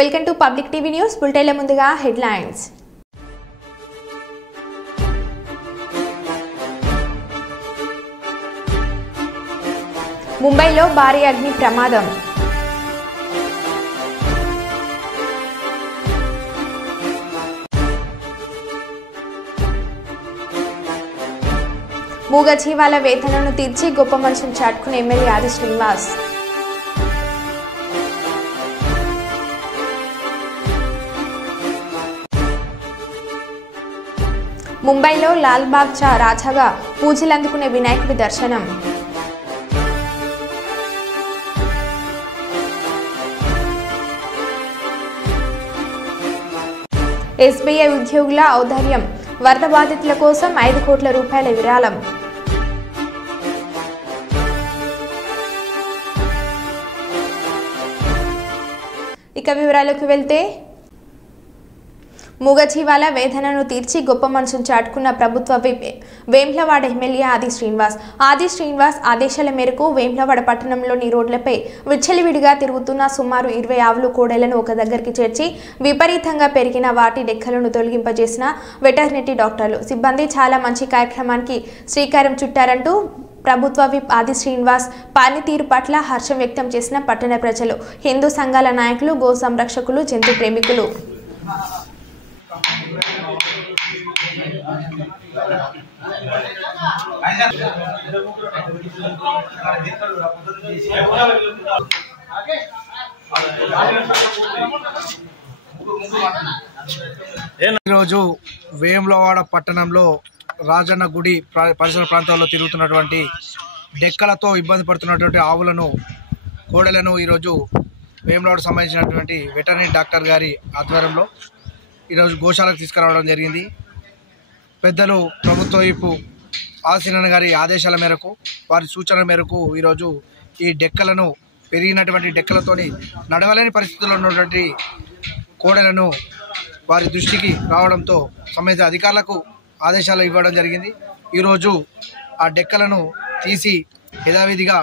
Welcome to public TV news. బులెటిన్ల ముందుగా headlines. ముంబైలో భారీ అగ్ని ప్రమాదం. మూగజీవాల వేతనను తీర్చి గొప్ప మనసును చాటుకున్న ఎమ్మెల్యే ఆది శ్రీనివాస్. ముంబైలో లాల్బాగ్ రాజాగా పూజలు అందుకునే వినాయకుడి దర్శనం. ఎస్బీఐ ఉద్యోగుల ఔదార్యం, వరద బాధితుల కోసం 5 కోట్ల రూపాయల విరాళం. ఇక వివరాలకు వెళ్తే, మూగజీవాల వేదనను తీర్చి గొప్ప మనసును చాటుకున్న ప్రభుత్వ విప్ వేములవాడ ఎమ్మెల్యే ఆది శ్రీనివాస్ ఆదేశాల మేరకు వేములవాడ పట్టణంలోని రోడ్లపై విచ్చలవిడిగా తిరుగుతున్న సుమారు 20 ఆవులు కోడెలను ఒక దగ్గరికి చేర్చి విపరీతంగా పెరిగిన వాటి డెక్కలను తొలగింపజేసిన వెటర్నరీ డాక్టర్లు సిబ్బంది చాలా మంచి కార్యక్రమానికి శ్రీకారం చుట్టారంటూ ప్రభుత్వ విప్ ఆది శ్రీనివాస్ పనితీరు పట్ల హర్షం వ్యక్తం చేసిన పట్టణ ప్రజలు, హిందూ సంఘాల నాయకులు, గో సంరక్షకులు, జంతు ప్రేమికులు. ఈరోజు వేములవాడ పట్టణంలో రాజన్న గుడి పరిసర ప్రాంతాల్లో తిరుగుతున్నటువంటి డెక్కలతో ఇబ్బంది పడుతున్నటువంటి ఆవులను, కోడెలను ఈరోజు వేములవాడకు సంబంధించినటువంటి వెటర్నరీ డాక్టర్ గారి ఆధ్వర్యంలో ఈరోజు గోశాలకు తీసుకురావడం జరిగింది. పెద్దలు ప్రభుత్వ వైపు ఆసీనన్న గారి ఆదేశాల మేరకు, వారి సూచనల మేరకు ఈరోజు ఈ డెక్కలను, పెరిగినటువంటి డెక్కలతోని నడవలేని పరిస్థితుల్లో ఉన్నటువంటి కోడెలను వారి దృష్టికి రావడంతో సంబంధిత అధికారులకు ఆదేశాలు ఇవ్వడం జరిగింది. ఈరోజు ఆ డెక్కలను తీసి యథావిధిగా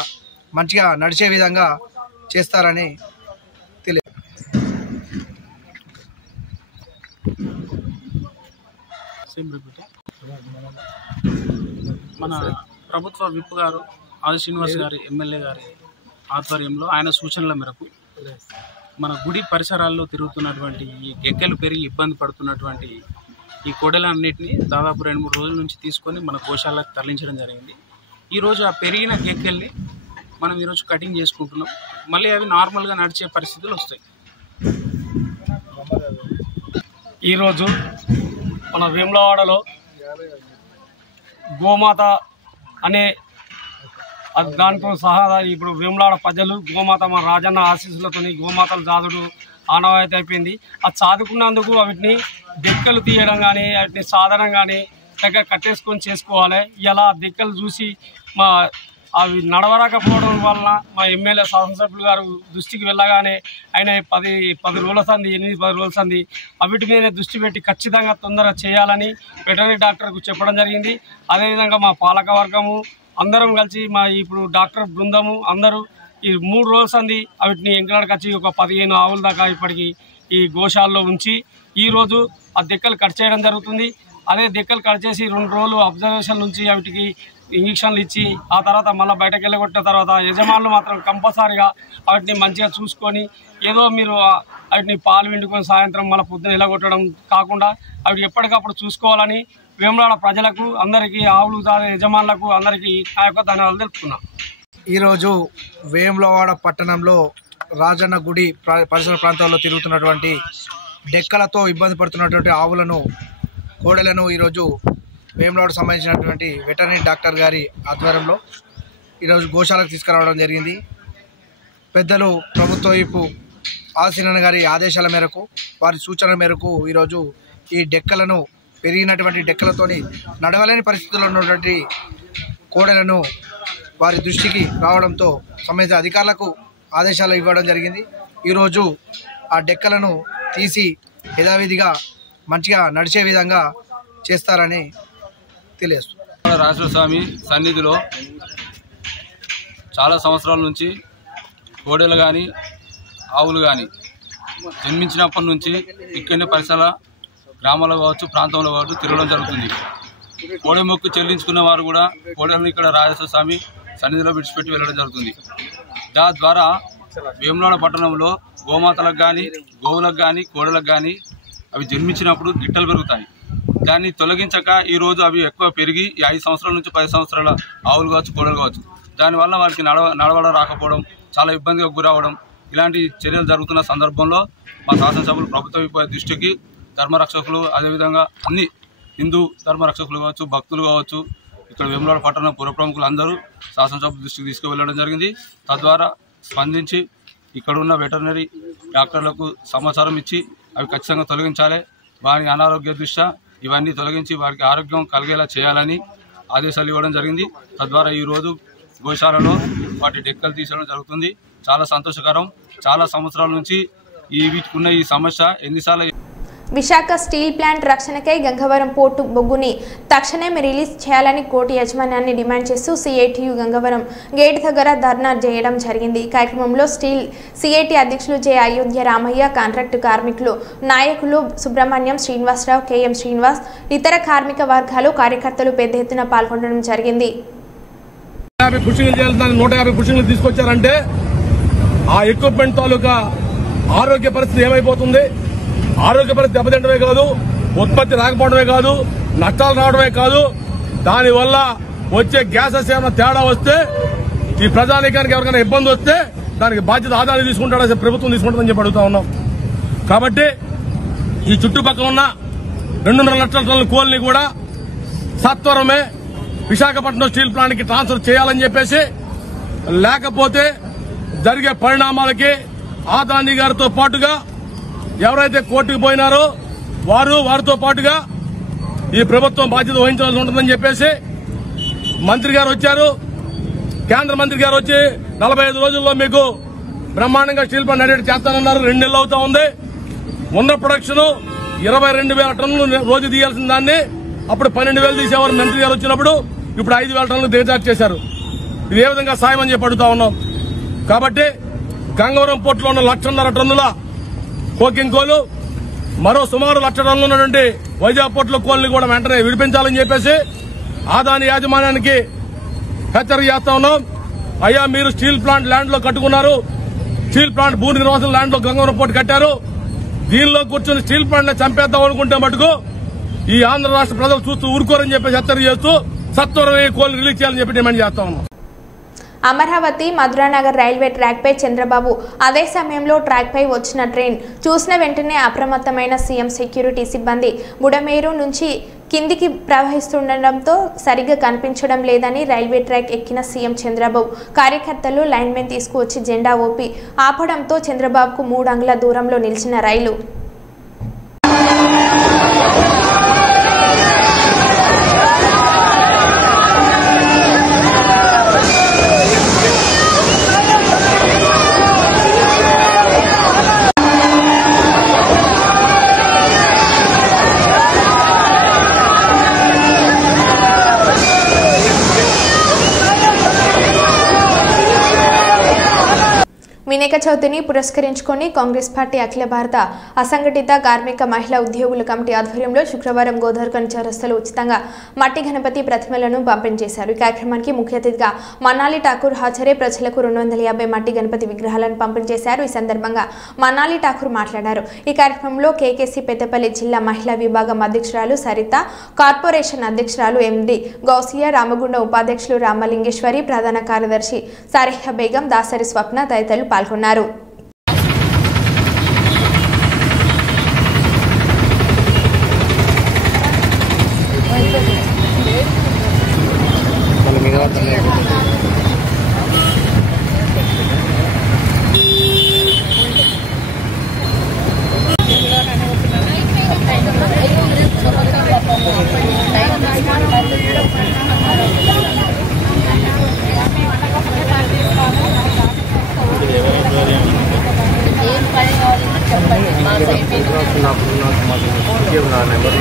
మంచిగా నడిచే విధంగా చేస్తారని తెలియదు. మన ప్రభుత్వ విప్ గారు ఆది శ్రీనివాస్ గారి ఎమ్మెల్యే గారి ఆధ్వర్యంలో ఆయన సూచనల మేరకు మన గుడి పరిసరాల్లో తిరుగుతున్నటువంటి ఈ గెక్కలు పెరిగి ఇబ్బంది పడుతున్నటువంటి ఈ కోడెలన్నింటినీ దాదాపు 2-3 రోజుల నుంచి తీసుకొని మన గోశాలకు తరలించడం జరిగింది. ఈరోజు ఆ పెరిగిన గెక్కల్ని మనం ఈరోజు కటింగ్ చేసుకుంటున్నాం. మళ్ళీ అవి నార్మల్గా నడిచే పరిస్థితులు వస్తాయి. ఈరోజు మన వేములవాడలో గోమాత అనే దాంతో సహా ఇప్పుడు వేములవాడ ప్రజలు గోమాత మన రాజన్న ఆశీస్సులతో గోమాతలు జాదుడు ఆనవాయితీ అయిపోయింది. అది సాదుకున్నందుకు వాటిని దెక్కలు తీయడం కానీ, వాటిని సాధనం కానీ దగ్గర కట్టేసుకొని చేసుకోవాలి. ఇలా దెక్కలు చూసి అవి నడవరాకపోవడం వలన మా ఎమ్మెల్యే శాసనసభ్యులు గారు దృష్టికి వెళ్ళగానే ఆయన 10 రోజుల సంది 8-10 రోజుల సంది వీటి మీద దృష్టి పెట్టి ఖచ్చితంగా తొందరగా చేయాలని వెటర్నరీ డాక్టర్కు చెప్పడం జరిగింది. అదేవిధంగా మా పాలక వర్గము అందరం కలిసి ఇప్పుడు డాక్టర్ బృందము అందరూ ఈ 3 రోజుల సంది వీటిని ఎంకనాడికి వచ్చి ఒక 15 ఆవుల దాకా ఇప్పటికి ఈ గోశాలలో ఉంచి ఈరోజు ఆ దెక్కలు కట్ చేయడం జరుగుతుంది. అదే దెక్కలు కట్ చేసి 2 రోజులు అబ్జర్వేషన్ నుంచి వీటికి ఇంజక్షన్లు ఇచ్చి ఆ తర్వాత మళ్ళీ బయటకు వెళ్ళగొట్టిన తర్వాత యజమానులు మాత్రం కంపల్సరీగా వాటిని మంచిగా చూసుకొని, ఏదో మీరు వాటిని పాలు విండుకొని సాయంత్రం మళ్ళీ పొద్దున వెళ్ళగొట్టడం కాకుండా వాటికి ఎప్పటికప్పుడు చూసుకోవాలని వేములవాడ ప్రజలకు అందరికీ, ఆవులు యజమానులకు అందరికీ నా యొక్క ధన్యవాదాలు తెలుపుతున్నాను. ఈరోజు వేములవాడ పట్టణంలో రాజన్న గుడి పరిసర ప్రాంతాల్లో తిరుగుతున్నటువంటి డెక్కలతో ఇబ్బంది పడుతున్నటువంటి ఆవులను, కోడెలను ఈరోజు వేములవాడకు సంబంధించినటువంటి వెటర్నరీ డాక్టర్ గారి ఆధ్వర్యంలో ఈరోజు గోశాలకు తీసుకురావడం జరిగింది. పెద్దలు ప్రభుత్వ వైపు ఆసీనన్న గారి ఆదేశాల మేరకు, వారి సూచనల మేరకు ఈరోజు ఈ డెక్కలను, పెరిగినటువంటి డెక్కలతోని నడవలేని పరిస్థితుల్లో ఉన్నటువంటి కోడెలను వారి దృష్టికి రావడంతో సంబంధిత అధికారులకు ఆదేశాలు ఇవ్వడం జరిగింది. ఈరోజు ఆ డెక్కలను తీసి యథావిధిగా మంచిగా నడిచే విధంగా చేస్తారని తెలియజేస్తుంది. రాజస్వామి సన్నిధిలో చాలా సంవత్సరాల నుంచి కోడెలు కానీ ఆవులు కానీ జన్మించినప్పటి నుంచి ఇక్కడనే పరిసర గ్రామాల్లో కావచ్చు, ప్రాంతంలో కావచ్చు తిరగడం జరుగుతుంది. కోడె మొక్కు చెల్లించుకున్న వారు కూడా కోడెలను ఇక్కడ రాజేశ్వర స్వామి సన్నిధిలో విడిచిపెట్టి వెళ్ళడం జరుగుతుంది. దాని ద్వారా వేములవాడ పట్టణంలో గోమాతలకు కానీ, గోవులకు కానీ, కోడలకు కానీ అవి జన్మించినప్పుడు గిట్టలు పెరుగుతాయి. దాన్ని తొలగించక ఈరోజు అవి ఎక్కువ పెరిగి 5 సంవత్సరాల నుంచి 10 సంవత్సరాల ఆవులు కావచ్చు, కోడలు కావచ్చు. దానివల్ల వారికి నడవడం రాకపోవడం, చాలా ఇబ్బందిగా గురవడం, ఇలాంటి చర్యలు జరుగుతున్న సందర్భంలో మా శాసనసభ్యులు ప్రభుత్వ విప దృష్టికి ధర్మరక్షకులు, అదేవిధంగా అన్ని హిందూ ధర్మరక్షకులు కావచ్చు, భక్తులు కావచ్చు, ఇక్కడ వేములవాడ పట్టణ పుర ప్రముఖులు అందరూ శాసనసభ దృష్టికి తీసుకువెళ్ళడం జరిగింది. తద్వారా స్పందించి ఇక్కడ ఉన్న వెటర్నరీ డాక్టర్లకు సమాచారం ఇచ్చి అవి ఖచ్చితంగా తొలగించాలి, వారి అనారోగ్య దృష్ట్యా ఇవన్నీ తొలగించి వారికి ఆరోగ్యం కలిగేలా చేయాలని ఆదేశాలు ఇవ్వడం జరిగింది. తద్వారా ఈరోజు గోశాలలో వాటి డెక్కలు తీసేయడం జరుగుతుంది. చాలా సంతోషకరం. చాలా సంవత్సరాల నుంచి వీటికున్న ఈ సమస్య ఎన్నిసార్లు విశాఖ స్టీల్ ప్లాంట్ రక్షణకై గంగవరం పోర్టు బొగ్గుని తక్షణమే రిలీజ్ చేయాలని కోర్టు యాజమాన్యాన్ని డిమాండ్ చేస్తూ సిఐటియు గంగవరం గేట్ దగ్గర ధర్నా చేయడం జరిగింది. ఈ కార్యక్రమంలో స్టీల్ సిఐటి అధ్యక్షులు జె అయోధ్య రామయ్య, కాంట్రాక్టు కార్మికులు నాయకులు సుబ్రహ్మణ్యం, శ్రీనివాసరావు, కెఎం శ్రీనివాస్, ఇతర కార్మిక వర్గాలు, కార్యకర్తలు పెద్ద ఎత్తున పాల్గొనడం జరిగింది. 150 పుషింగ్లు తీసుకొచ్చారంటే ఆ ఎక్విప్మెంట్ తాలూకా ఆరోగ్య పరిస్థితి ఏమైపోతుంది? ఆరోగ్య పరిస్థితి దెబ్బతింటమే కాదు, ఉత్పత్తి రాకపోవడమే కాదు, నష్టాలు రావడమే కాదు, దానివల్ల వచ్చే గ్యాసెస్ ఏమైనా తేడా వస్తే, ఈ ప్రజానీకానికి ఎవరికైనా ఇబ్బంది వస్తే దానికి బాధ్యత ఆదాయం తీసుకుంటాడా ప్రభుత్వం తీసుకుంటుందని చెప్పి అడుగుతా ఉన్నాం. కాబట్టి ఈ చుట్టుపక్కల ఉన్న 2.5 లక్షల టన్నుల కోల్ని కూడా సత్వరమే విశాఖపట్నం స్టీల్ ప్లాంట్ కి ట్రాన్స్ఫర్ చేయాలని చెప్పేసి, లేకపోతే జరిగే పరిణామాలకి ఆదాని గారితో పాటుగా ఎవరైతే కోర్టుకు పోయినారో వారితో పాటుగా ఈ ప్రభుత్వం బాధ్యత వహించాల్సి ఉంటుందని చెప్పేసి మంత్రి గారు వచ్చారు. కేంద్ర మంత్రి గారు వచ్చి 45 రోజుల్లో మీకు బ్రహ్మాండంగా స్టీల్ ప్లాంట్ నడిపి చేస్తానన్నారు. 2 నెలలు అవుతా ఉంది. ఉన్న ప్రొడక్షన్ 22,000 టన్నులు రోజు తీయాల్సిన దాన్ని అప్పుడు 12,000 తీసేవారు మంత్రి గారు వచ్చినప్పుడు. ఇప్పుడు 5,000 టన్నులు దిగజార్చి చేశారు. ఇది ఏ విధంగా సాయం అని చెప్పి అడుగుతా ఉన్నాం. కాబట్టి గంగవరం పోర్టులో ఉన్న 1,50,000 టన్నుల కోకింగ్ కోలు, మరో సుమారు 1,00,000 టన్నులు ఉన్నటువంటి వైజాగ్ పోర్టుల కోల్ని కూడా వెంటనే విడిపించాలని చెప్పేసి ఆదాని యాజమాన్యానికి హెచ్చరిక చేస్తా ఉన్నాం. అయ్యా, మీరు స్టీల్ ప్లాంట్ ల్యాండ్ లో కట్టుకున్నారు, స్టీల్ ప్లాంట్ భూ నిర్వాసన ల్యాండ్ లో గంగవరం పోర్టు కట్టారు. దీనిలో కూర్చొని స్టీల్ ప్లాంట్ ని చంపేద్దాం అనుకుంటే మటుకు ఈ ఆంధ్ర రాష్ట్ర ప్రజలు చూస్తూ ఊరుకోరని చెప్పేసి హెచ్చరిక చేస్తూ సత్వరమే కోల్ రిలీజ్ చేయాలని చెప్పి డిమాండ్ చేస్తా ఉన్నాం. అమరావతి మధురానగర్ రైల్వే ట్రాక్పై చంద్రబాబు అదే సమయంలో ట్రాక్పై వచ్చిన ట్రైన్ చూసిన వెంటనే అప్రమత్తమైన సీఎం సెక్యూరిటీ సిబ్బంది బుడమేరు నుంచి కిందికి ప్రవహిస్తుండటంతో సరిగ్గా కనిపించడం లేదని రైల్వే ట్రాక్ ఎక్కిన సీఎం చంద్రబాబు కార్యకర్తలు లైన్మెన్ తీసుకువచ్చి జెండా ఊపి ఆపడంతో చంద్రబాబుకు 3 అంగుళాల దూరంలో నిలిచిన రైలు వినాయక చవితిని పురస్కరించుకొని కాంగ్రెస్ పార్టీ అఖిల భారత అసంఘటిత కార్మిక మహిళా ఉద్యోగుల కమిటీ ఆధ్వర్యంలో శుక్రవారం గోదావరిఖని చౌరస్తాలో ఉచితంగా మట్టి గణపతి ప్రతిమలను పంపిణీ చేశారు. ఈ కార్యక్రమానికి ముఖ్య అతిథిగా మనాలి ఠాకూర్ హాజరై ప్రజలకు 250 మట్టి గణపతి విగ్రహాలను పంపిణీ చేశారు. ఈ సందర్భంగా మనాలి ఠాకూర్ మాట్లాడారు. ఈ కార్యక్రమంలో కేకేసీ పెద్దపల్లి జిల్లా మహిళా విభాగం అధ్యక్షురాలు సరిత, కార్పొరేషన్ అధ్యక్షురాలు ఎండి గౌసియా, రామగుండ ఉపాధ్యక్షులు రామలింగేశ్వరి, ప్రధాన కార్యదర్శి సారిహా బేగం, దాసరి స్వప్న తదితరులు పాల్గొన్నారు. నెంబర్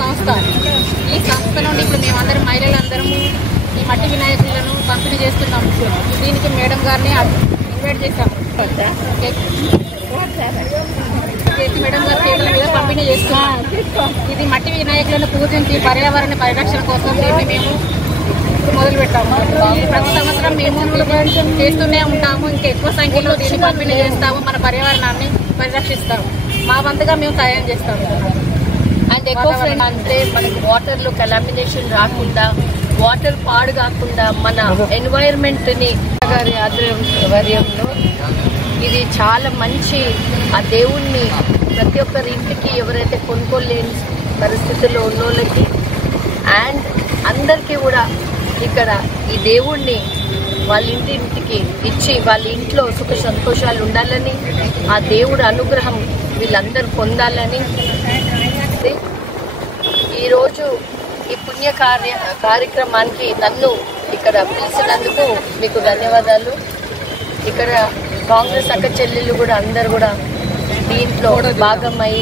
సంస్థ. ఈ సంస్థ నుండి ఇప్పుడు మేమందరం మహిళలందరము ఈ మట్టి వినాయకులను పంపిణీ చేస్తున్నాము. దీనికి మేడం గారిని ఇన్వైట్ చేశాము. మేడం గారి చేతుల మీద పంపిణీ చేస్తున్నాం. ఇది మట్టి వినాయకులను పూజించి పర్యావరణ పరిరక్షణ కోసం దీన్ని మేము మొదలు పెట్టాము. ప్రతి సంవత్సరం మేము చేస్తూనే ఉంటాము. ఇంకా ఎక్కువ సంఖ్యలో దీన్ని పంపిణీ చేస్తాము. మన పర్యావరణాన్ని పరిరక్షిస్తాము. మా వంతుగా మేము సాయం చేస్తాము. అండ్ ఎకో ఫ్రెండ్ అంటే మనకి వాటర్లో కలామినేషన్ రాకుండా, వాటర్ పాడు కాకుండా మన ఎన్వైరన్మెంట్ని గారి ఆధ్వర్యంలో ఇది చాలా మంచి ఆ దేవుణ్ణి ప్రతి ఒక్కరి ఇంటికి ఎవరైతే కొనుక్కోలేని పరిస్థితుల్లో ఉన్నోళ్ళకి అండ్ అందరికీ కూడా ఇక్కడ ఈ దేవుణ్ణి వాళ్ళ ఇంటికి ఇచ్చి వాళ్ళ ఇంట్లో సుఖ సంతోషాలు ఉండాలని, ఆ దేవుడి అనుగ్రహం వీళ్ళందరూ పొందాలని ఈరోజు ఈ పుణ్య కార్యక్రమానికి నన్ను ఇక్కడ పిలిచినందుకు మీకు ధన్యవాదాలు. ఇక్కడ కాంగ్రెస్ అక్క చెల్లెళ్ళు కూడా అందరు కూడా దీంట్లో భాగమై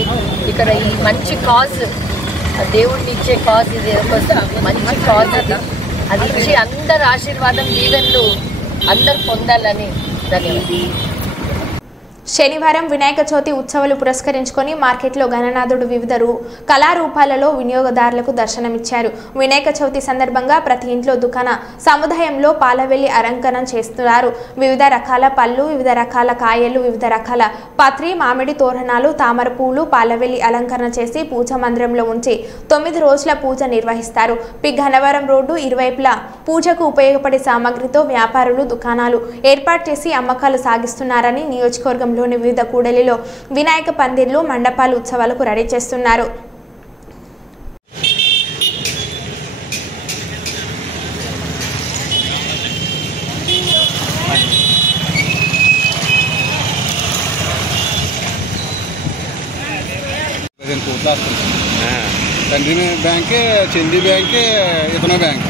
ఇక్కడ ఈ మంచి కాజ్, దేవుడిని ఇచ్చే కాజ్, ఇది ఒక మంచి కాజ్. అది ఇచ్చి అందరు ఆశీర్వాదం దీవెనలు అందరు పొందాలని ధన్యవాదాలు. శనివారం వినాయక చవితి ఉత్సవాలు పురస్కరించుకొని మార్కెట్లో గణనాథుడు వివిధ కళారూపాలలో వినియోగదారులకు దర్శనమిచ్చారు. వినాయక చవితి సందర్భంగా ప్రతి ఇంట్లో దుకాణ సముదాయంలో పాలవెల్లి అలంకరణ చేస్తున్నారు. వివిధ రకాల పళ్ళు, వివిధ రకాల కాయలు, వివిధ రకాల పత్రి, మామిడి తోరణాలు, తామర పూలు, పాలవెల్లి అలంకరణ చేసి పూజా మందిరంలో ఉంచి 9 రోజుల పూజ నిర్వహిస్తారు. పి గన్నవరం రోడ్డు ఇరువైపులా పూజకు ఉపయోగపడే సామాగ్రితో వ్యాపారులు దుకాణాలు ఏర్పాటు చేసి అమ్మకాలు సాగిస్తున్నారని నియోజకవర్గం లోని వివిధ కూడలిలో వినాయక పందిర్లు, మండపాలు ఉత్సవాలకు రెడీ చేస్తున్నారు. తండ్రి బ్యాంకే, చందీ బ్యాంకే, ఇతన బ్యాంక్.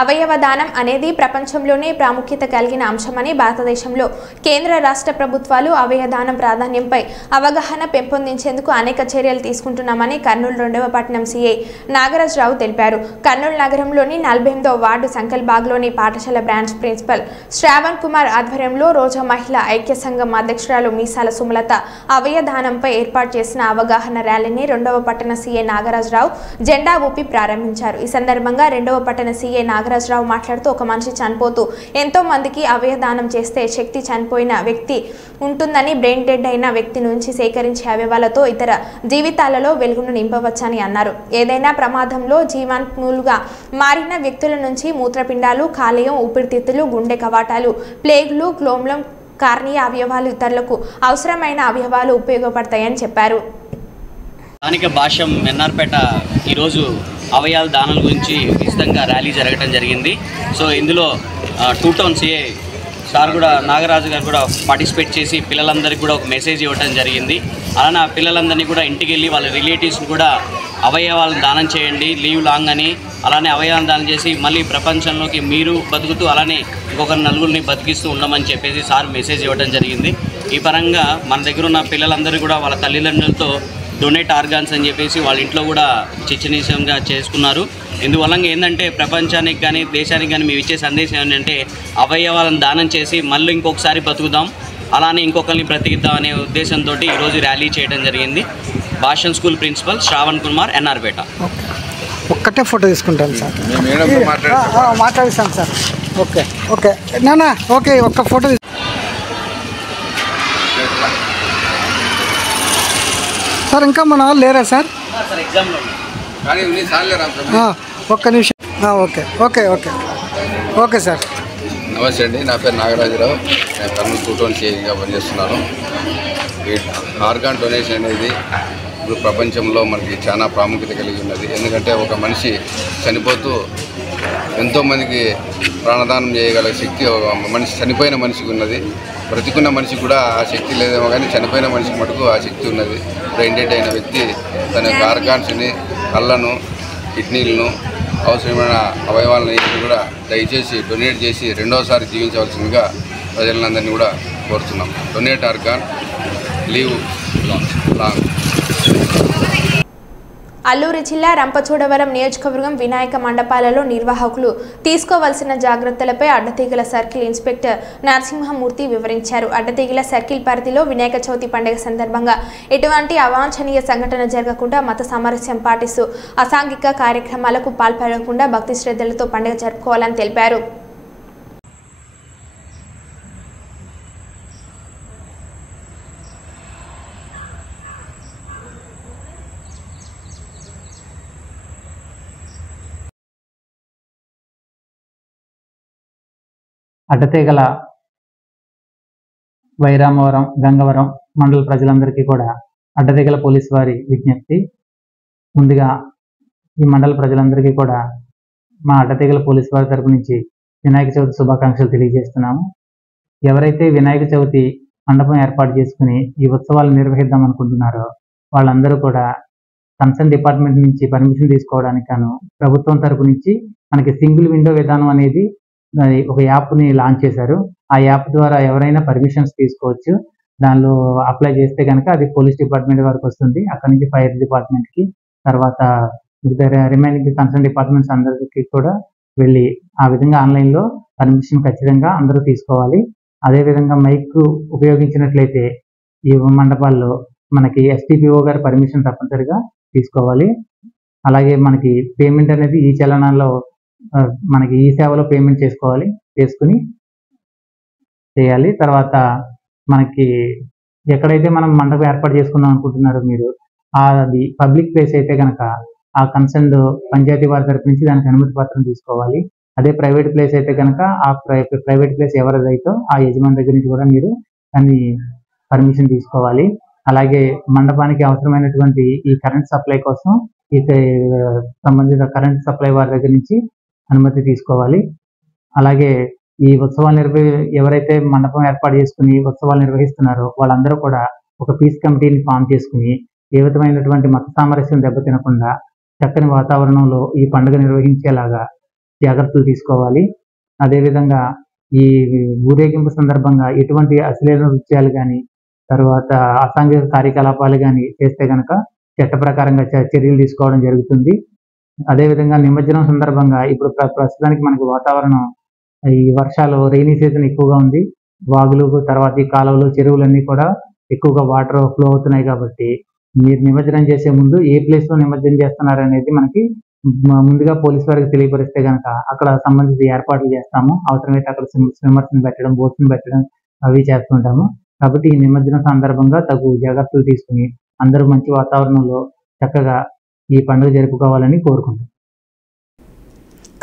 అవయవ దానం అనేది ప్రపంచంలోనే ప్రాముఖ్యత కలిగిన అంశమని భారతదేశంలో కేంద్ర రాష్ట్ర ప్రభుత్వాలు అవయవ దానం ప్రాధాన్యంపై అవగాహన పెంపొందించేందుకు అనేక చర్యలు తీసుకుంటున్నామని కర్నూలు 2వ పట్టణం సీఐ నాగరాజరావు తెలిపారు. కర్నూలు నగరంలోని 48వ వార్డు సంకల్బాగ్లోని పాఠశాల బ్రాంచ్ ప్రిన్సిపల్ శ్రావణ్ కుమార్ ఆధ్వర్యంలో రోజా మహిళా ఐక్య సంఘం అధ్యక్షురాలు మీసాల సుమలత అవయవ దానంపై ఏర్పాటు చేసిన అవగాహన ర్యాలీని 2వ పట్టణ సీఐ నాగరాజరావు జెండా ఊపి ప్రారంభించారు. ఈ సందర్భంగా 2వ పట్టణ సీఐ నాగరాజరావు మాట్లాడుతూ ఒక మనిషి చనిపోతూ ఎంతో మందికి అవయవ దానం చేస్తే శక్తి చనిపోయిన వ్యక్తి ఉంటుందని, బ్రెయిన్ డెడ్ అయిన వ్యక్తి నుంచి సేకరించే అవయవాలతో ఇతర జీవితాలలో వెలుగును నింపవచ్చని అన్నారు. ఏదైనా ప్రమాదంలో జీవాత్ములుగా మారిన వ్యక్తుల నుంచి మూత్రపిండాలు, కాలేయం, ఊపిరితిత్తులు, గుండె కవాటాలు, ప్లేగులు, క్లోమ్లం, కార్నియా అవయవాలు, ఇతరులకు అవసరమైన అవయవాలు ఉపయోగపడతాయని చెప్పారు. స్థానిక భాష్యం ఎన్ఆర్పేట ఈరోజు అవయవాల దానాల గురించి విస్తృతంగా ర్యాలీ జరగడం జరిగింది. సో ఇందులో 2 టౌన్ సిఐ సార్ కూడా నాగరాజు గారు కూడా పార్టిసిపేట్ చేసి పిల్లలందరికీ కూడా ఒక మెసేజ్ ఇవ్వడం జరిగింది. అలానే ఆ పిల్లలందరినీ కూడా ఇంటికి వెళ్ళి వాళ్ళ రిలేటివ్స్ని కూడా అవయవాలను దానం చేయండి, లీవ్ లాంగ్ అని. అలానే అవయవాలను దానం చేసి మళ్ళీ ప్రపంచంలోకి మీరు బతుకుతూ అలానే ఇంకొక నలుగురిని బతికిస్తూ ఉండమని చెప్పేసి సార్ మెసేజ్ ఇవ్వడం జరిగింది. ఈ పరంగా మన దగ్గర ఉన్న పిల్లలందరూ కూడా వాళ్ళ తల్లిదండ్రులతో డొనేట్ ఆర్గాన్స్ అని చెప్పేసి వాళ్ళ ఇంట్లో కూడా చిచ్చనీయంగా చేసుకున్నారు. ఇందువల్ల ఏంటంటే ప్రపంచానికి కానీ దేశానికి కానీ మేము ఇచ్చే సందేశం ఏంటంటే అవయవాలను దానం చేసి మళ్ళీ ఇంకొకసారి బతుకుదాం, అలానే ఇంకొకరిని బ్రతికిద్దాం అనే ఉద్దేశంతో ఈరోజు ర్యాలీ చేయడం జరిగింది. భాషన్ స్కూల్ ప్రిన్సిపల్ శ్రావణ్ కుమార్, ఎన్ఆర్పేట. ఒక్కటే ఫోటో తీసుకుంటాను సార్, మాట్లాడిస్తాం సార్. ఓకే ఓకే నానా, ఓకే ఒక్క ఫోటో సార్. ఇంకా మన వాళ్ళు లేరా సార్? ఒక్క నిమిషం. Okay okay okay okay sir. నమస్తే అండి, నా పేరు నాగరాజరావు. నేను కర్నూలు టూటోన్ చేయిగా పనిచేస్తున్నాను. ఈ ఆర్గాన్ డొనేషన్ అనేది ఇప్పుడు ప్రపంచంలో మనకి చాలా ప్రాముఖ్యత కలిగి ఉన్నది. ఎందుకంటే ఒక మనిషి చనిపోతూ ఎంతోమందికి ప్రాణదానం చేయగల శక్తి ఒక మనిషి, చనిపోయిన మనిషికి ఉన్నది. బ్రతికున్న మనిషికి కూడా ఆ శక్తి లేదేమో కానీ చనిపోయిన మనిషికి మటుకు ఆ శక్తి ఉన్నది. బ్రెయిన్ డెడ్ అయిన వ్యక్తి తన యొక్క ఆర్గాన్స్ని, కళ్ళను, కిడ్నీలను, అవసరమైన అవయవాలను కూడా దయచేసి డొనేట్ చేసి రెండోసారి జీవించవలసిందిగా ప్రజలందరినీ కూడా కోరుతున్నాం. Donate organ, live long. Alluri జిల్లా రంపచోడవరం నియోజకవర్గం వినాయక మండపాలలో నిర్వాహకులు తీసుకోవాల్సిన జాగ్రత్తలపై అడ్డతీగల సర్కిల్ ఇన్స్పెక్టర్ నరసింహమూర్తి వివరించారు. అడ్డతీగల సర్కిల్ పరిధిలో వినాయక చవితి పండుగ సందర్భంగా ఎటువంటి అవాంఛనీయ సంఘటన జరగకుండా మత సామరస్యం పాటిస్తూ అసాంఘిక కార్యక్రమాలకు పాల్పడకుండా భక్తి శ్రద్ధలతో పండుగ జరుపుకోవాలని తెలిపారు. అడ్డతీగల వైరామవరం, గంగవరం మండల ప్రజలందరికీ కూడా అడ్డతీగల పోలీసు వారి విజ్ఞప్తి. ముందుగా ఈ మండల ప్రజలందరికీ కూడా మా అడ్డతీగల పోలీసు వారి తరపు నుంచి వినాయక చవితి శుభాకాంక్షలు తెలియజేస్తున్నాము. ఎవరైతే వినాయక చవితి మండపం ఏర్పాటు చేసుకుని ఈ ఉత్సవాలు నిర్వహిద్దాం అనుకుంటున్నారో వాళ్ళందరూ కూడా కన్సర్న్ డిపార్ట్మెంట్ నుంచి పర్మిషన్ తీసుకోవడానికి గాను ప్రభుత్వం తరపు నుంచి మనకి సింగిల్ విండో విధానం అనేది ఒక యాప్ని లాంచ్ చేశారు. ఆ యాప్ ద్వారా ఎవరైనా పర్మిషన్స్ తీసుకోవచ్చు. దానిలో అప్లై చేస్తే కనుక అది పోలీస్ డిపార్ట్మెంట్ వరకు వస్తుంది. అక్కడ నుంచి ఫైర్ డిపార్ట్మెంట్కి, తర్వాత రిమైనింగ్ కన్సర్న్ డిపార్ట్మెంట్స్ అందరికీ కూడా వెళ్ళి ఆ విధంగా ఆన్లైన్లో పర్మిషన్ ఖచ్చితంగా అందరూ తీసుకోవాలి. అదేవిధంగా మైక్ ఉపయోగించినట్లయితే ఈ మండపాల్లో మనకి ఎస్టీపీఓ గారి పర్మిషన్ తప్పనిసరిగా తీసుకోవాలి. అలాగే మనకి పేమెంట్ అనేది ఈ చలనాల్లో మనకి ఈ సేవలో పేమెంట్ చేసుకుని చేయాలి. తర్వాత మనకి ఎక్కడైతే మనం మండపం ఏర్పాటు చేసుకుందాం అనుకుంటున్నారో మీరు అది పబ్లిక్ ప్లేస్ అయితే కనుక ఆ కన్సర్న్ పంచాయతీ వారి తరపు నుంచి దానికి అనుమతి పత్రం తీసుకోవాలి. అదే ప్రైవేట్ ప్లేస్ అయితే కనుక ఆ ప్రైవేట్ ప్లేస్ ఎవరిదైతే ఆ యజమాని దగ్గర నుంచి కూడా మీరు దాన్ని పర్మిషన్ తీసుకోవాలి. అలాగే మండపానికి అవసరమైనటువంటి ఈ కరెంట్ సప్లై కోసం ఈ సంబంధిత కరెంట్ సప్లై వారి దగ్గర నుంచి అనుమతి తీసుకోవాలి. అలాగే ఈ ఉత్సవాలు ఎవరైతే మండపం ఏర్పాటు చేసుకుని ఉత్సవాలు నిర్వహిస్తున్నారో వాళ్ళందరూ కూడా ఒక పీస్ కమిటీని ఫామ్ చేసుకుని ఏ విధమైనటువంటి మత సామరస్యం దెబ్బతినకుండా చక్కని వాతావరణంలో ఈ పండుగ నిర్వహించేలాగా జాగ్రత్తలు తీసుకోవాలి. అదేవిధంగా ఈ ఊరేగింపు సందర్భంగా ఎటువంటి అశ్లీల నృత్యాలు కానీ తర్వాత అసాంఘిక కార్యకలాపాలు కానీ చేస్తే కనుక చట్ట ప్రకారంగా చర్యలు తీసుకోవడం జరుగుతుంది. అదేవిధంగా నిమజ్జనం సందర్భంగా ఇప్పుడు ప్రస్తుతానికి మనకి వాతావరణం ఈ వర్షాలు రైనీ సీజన్ ఎక్కువగా ఉంది. వాగులు, తర్వాత ఈ కాలువలు, చెరువులన్నీ కూడా ఎక్కువగా వాటర్ ఫ్లో అవుతున్నాయి. కాబట్టి మీరు నిమజ్జనం చేసే ముందు ఏ ప్లేస్లో నిమజ్జనం చేస్తున్నారు అనేది మనకి ముందుగా పోలీసు వారికి తెలియపరిస్తే కనుక అక్కడ సంబంధిత ఏర్పాట్లు చేస్తాము. అవసరమైతే అక్కడ స్విమ్మర్స్ని పెట్టడం, బోట్స్ని పెట్టడం అవి చేస్తుంటాము. కాబట్టి ఈ నిమజ్జనం సందర్భంగా తగు జాగ్రత్తలు తీసుకుని అందరూ మంచి వాతావరణంలో చక్కగా ఈ పండుగ జరుపుకోవాలని కోరుకుంటాం.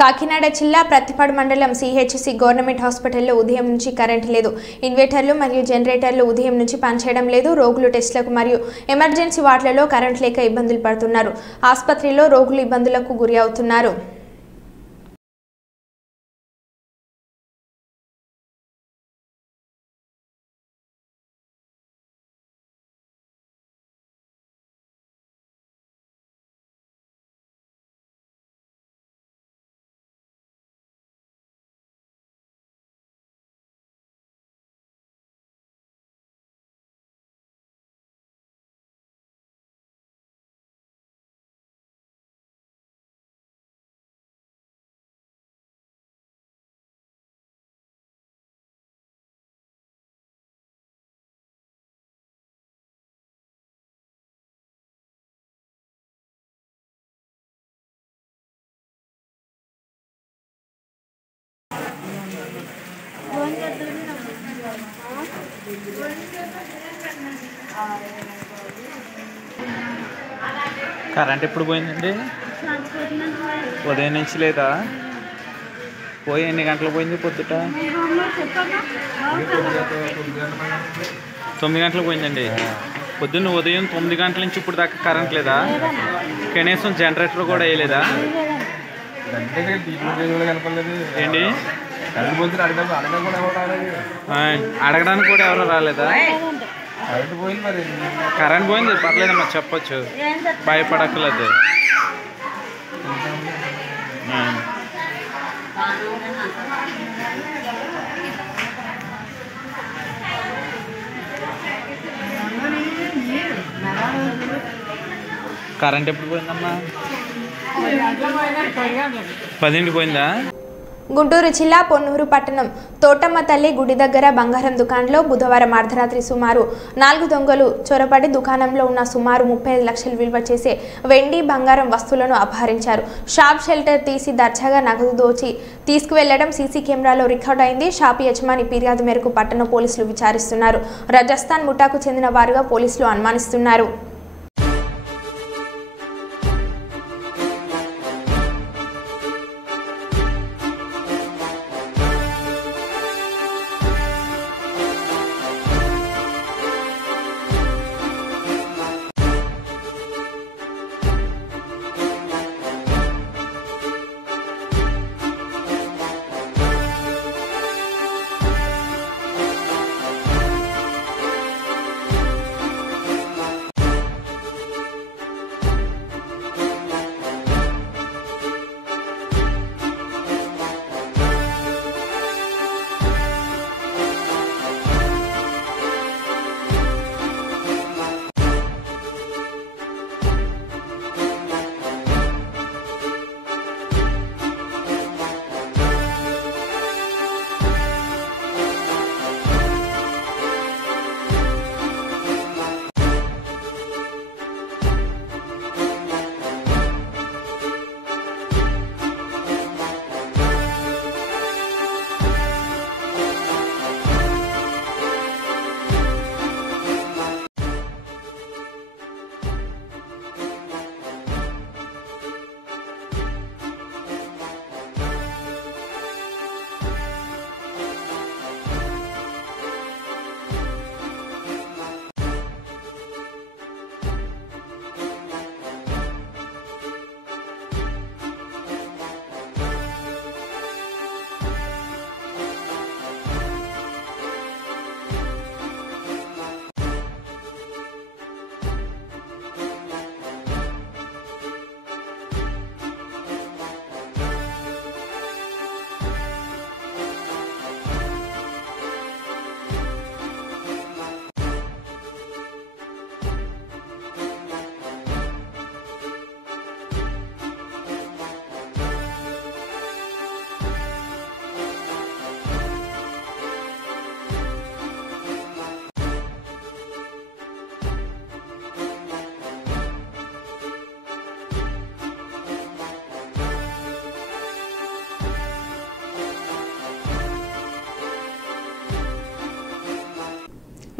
కాకినాడ జిల్లా ప్రతిపాడు మండలం సిహెచ్సి గవర్నమెంట్ హాస్పిటల్లో ఉదయం నుంచి కరెంట్ లేదు. ఇన్వర్టర్లు మరియు జనరేటర్లు ఉదయం నుంచి పనిచేయడం లేదు. రోగులు టెస్టులకు మరియు ఎమర్జెన్సీ వార్డులలో కరెంట్ లేక ఇబ్బందులు పడుతున్నారు. ఆసుపత్రిలో రోగులు ఇబ్బందులకు గురి అవుతున్నారు. కరెంట్ ఎప్పుడు పోయిందండి? ఉదయం నుంచి లేదా? పోయి ఎన్ని గంటలకు పోయింది? పొద్దుట 9 గంటలకు పోయిందండి. పొద్దున్న ఉదయం 9 గంటల నుంచి ఇప్పుడు దాకా కరెంట్ లేదా? కనీసం జనరేటర్ కూడా వేయలేదా? ఏంటి అడగడానికి కూడా ఎవరు రాలేదా? కరెంట్ పోయింది, పర్లేదమ్మా, చెప్పొచ్చు, భయపడక్కర్లేదు. కరెంట్ ఎప్పుడు పోయిందమ్మా? 10 పోయిందా? గుంటూరు జిల్లా పొన్నూరు పట్టణం తోటమ్మ తల్లి గుడి దగ్గర బంగారం దుకాణంలో బుధవారం అర్ధరాత్రి సుమారు 4 దొంగలు చొరబడి దుకాణంలో ఉన్న సుమారు 35 లక్షలు విలువ చేసే వెండి బంగారం వస్తువులను అపహరించారు. షాప్ షెల్టర్ తీసి దర్జాగా నగదు దోచి తీసుకువెళ్లడం సీసీ కెమెరాలో రికార్డ్ అయింది. షాప్ యజమాని ఫిర్యాదు మేరకు పట్టణ పోలీసులు విచారిస్తున్నారు. రాజస్థాన్ ముఠాకు చెందిన వారుగా పోలీసులు అనుమానిస్తున్నారు.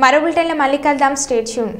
మరో బులెటిన్లో మళ్ళీ కలుద్దాం. Stay tune.